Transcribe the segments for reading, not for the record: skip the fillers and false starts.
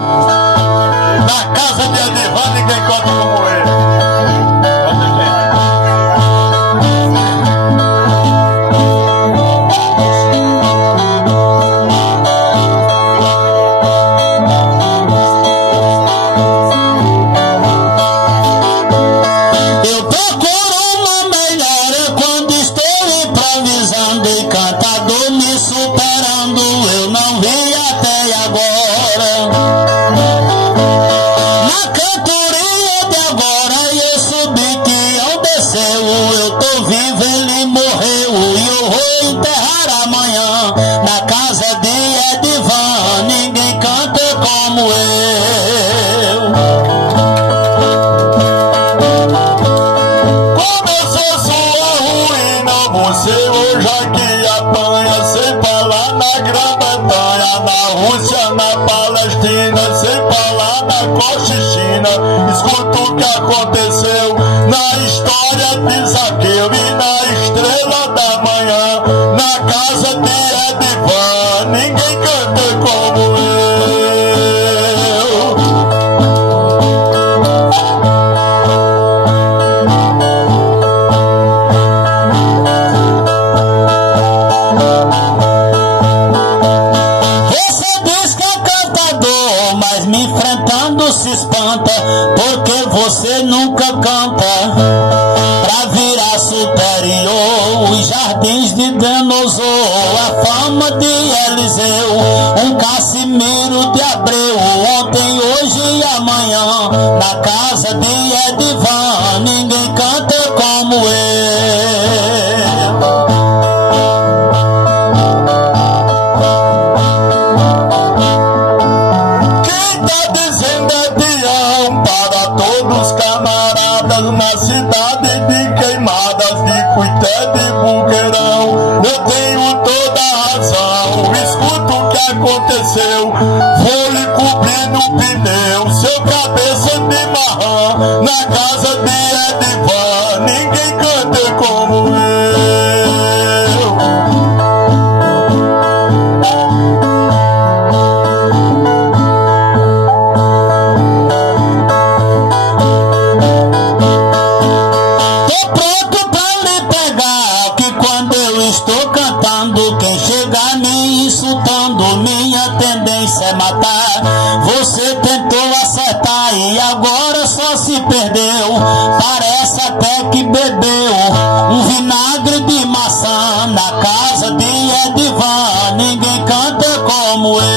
Na casa de Edivan ninguém canta como ele. Eu procuro uma melhora quando estou improvisando e cantador me superando. Eu não vi até agora. Na cantoria de agora eu subi que ao desceu. Eu tô vivo, ele morreu e eu vou enterrar amanhã. Na casa de Edivan ninguém canta como eu. Começou sua ruína, você hoje aqui apanha, sem falar na Grã-Bretanha, na Rússia, na Palestina, sem falar na Cochichina. Escuta o que aconteceu na história de Zaqueu e na Estrela da Manhã. Na casa de Edivan ninguém canta como eu. Você diz que é cantador, mas me enfrentando se espanta, porque você nunca canta pra virar superior. Os jardins de Denosor, a fama de Eliseu, um Cassimiro de Abreu, ontem, hoje e amanhã. Na casa de Edivan ninguém canta como eu. Quem tá dizendo é Tião para todos os camaradas na cidade de Queimadas, de Cuité, de Buqueirão. Eu tenho toda a razão, escuta o que aconteceu. Vou lhe cobrir no pneu, seu cabeça de marrã. Na casa de Edivan ninguém canta como eu. Tô pronto pra lhe pegar, que quando eu estou cantando, quem chegar me insultando, minha tendência é matar. Você tentou acertar e agora só se perdeu. Parece até que bebeu um vinagre de maçã. Na casa de Edivan ninguém canta como eu.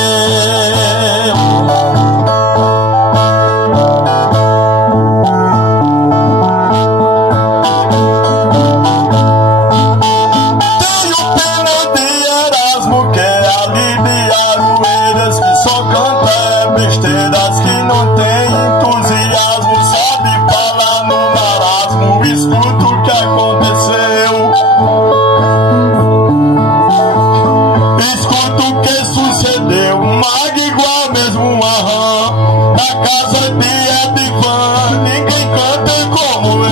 Tenho pena de Erasmo, que é ali de Aroeiras, que só canta besteiras, que não tem entusiasmo, sabe falar no marasmo. Escuta o que aconteceu, escuta o que sucedeu. Mag igual mesmo um aham. Na casa de Edivan ninguém canta como eu.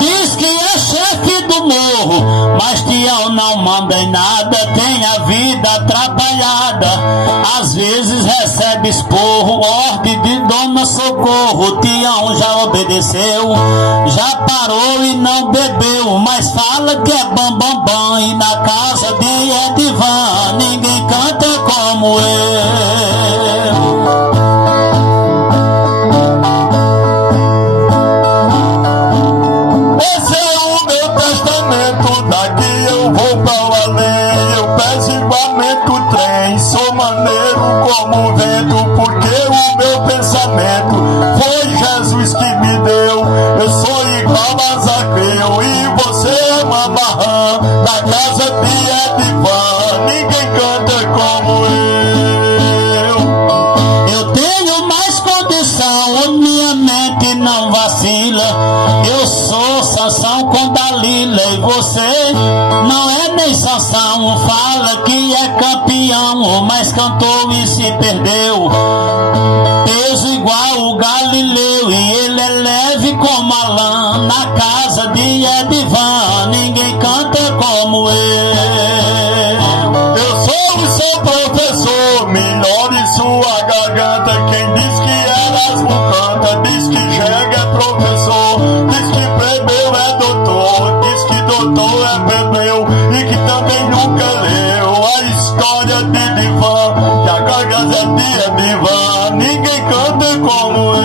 Diz que é chefe do morro, mas Tião não manda em nada, tem a vida atrapalhada. Às vezes recebe esporro, ordem de Dona Socorro. Tião já obedeceu, já parou e não bebeu, mas fala que é bam bam bam. E na casa de Edivan ninguém canta como eu. Esse é o meu testamento, daqui eu vou pra o além. Eu peço igualmente o trem, sou maneiro como o vento, porque o meu pensamento foi Jesus que me deu. Eu sou igual a Zaqueu e você é uma marrã. Na casa de Edivan ninguém canta como eu. Eu tenho mais condição, minha mente não vacila. Eu sou Sansão com Dalila e você não é nem Sansão. Fala que é campeão, mas cantou e se perdeu. Peso igual o Galileu e ele é leve leve como Alain na casa de Edivan. Ninguém canta como eu. Eu sou o seu professor, melhore sua garganta. Quem diz que Erasmo canta, diz que chega é professor. Diz que plebeu é doutor, diz que doutor é plebeu. E que também nunca leu a história de Divan. Que a garganta é de Edivan. Ninguém canta como eu.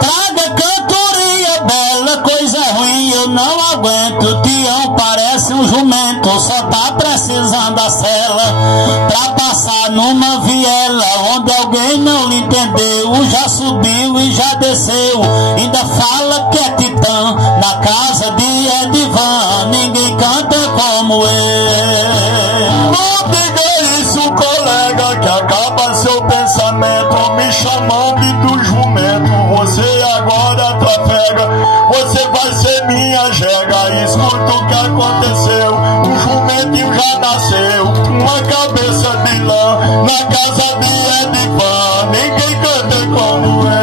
Traga cantoria bela, coisa ruim eu não aguento. Tião parece um jumento, só tá precisando a cela pra passar numa viela onde alguém não lhe entendeu. Já subiu e já desceu, ainda fala que é titã na casa de Edivan. Ninguém canta como eu. Não diga isso, colega, que acaba seu pensamento me chamando do jumento. Você agora trafega, você vai ser minha jega. Escuta o que aconteceu, o jumentinho já nasceu com uma cabeça de lã na casa de Edivan. Ninguém canta como eu.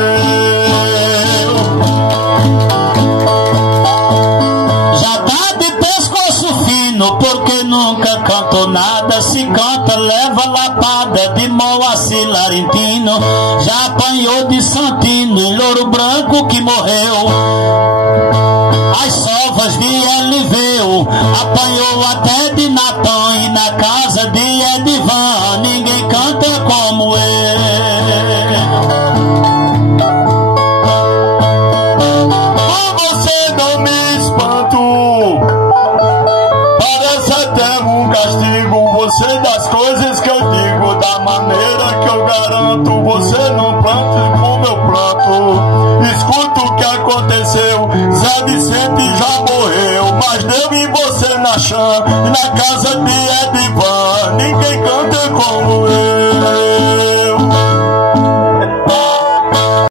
Já tá de pescoço fino, porque nunca cantou nada. Se canta, leva lapada de Moacir Larentino. Já apanhou de Santino e Louro Branco que morreu. As sovas de Eliveu, apanhou até de Natan. E na casa de Edivan, ninguém canta como eu. Com você não me espanto, parece até um castigo. Você das coisas que eu digo, da maneira que eu garanto. Você não planta como eu planto. Escuta o que aconteceu, Zé Vicente já morreu, mas deu em você na chã, na casa de Edivan. Ninguém canta como eu.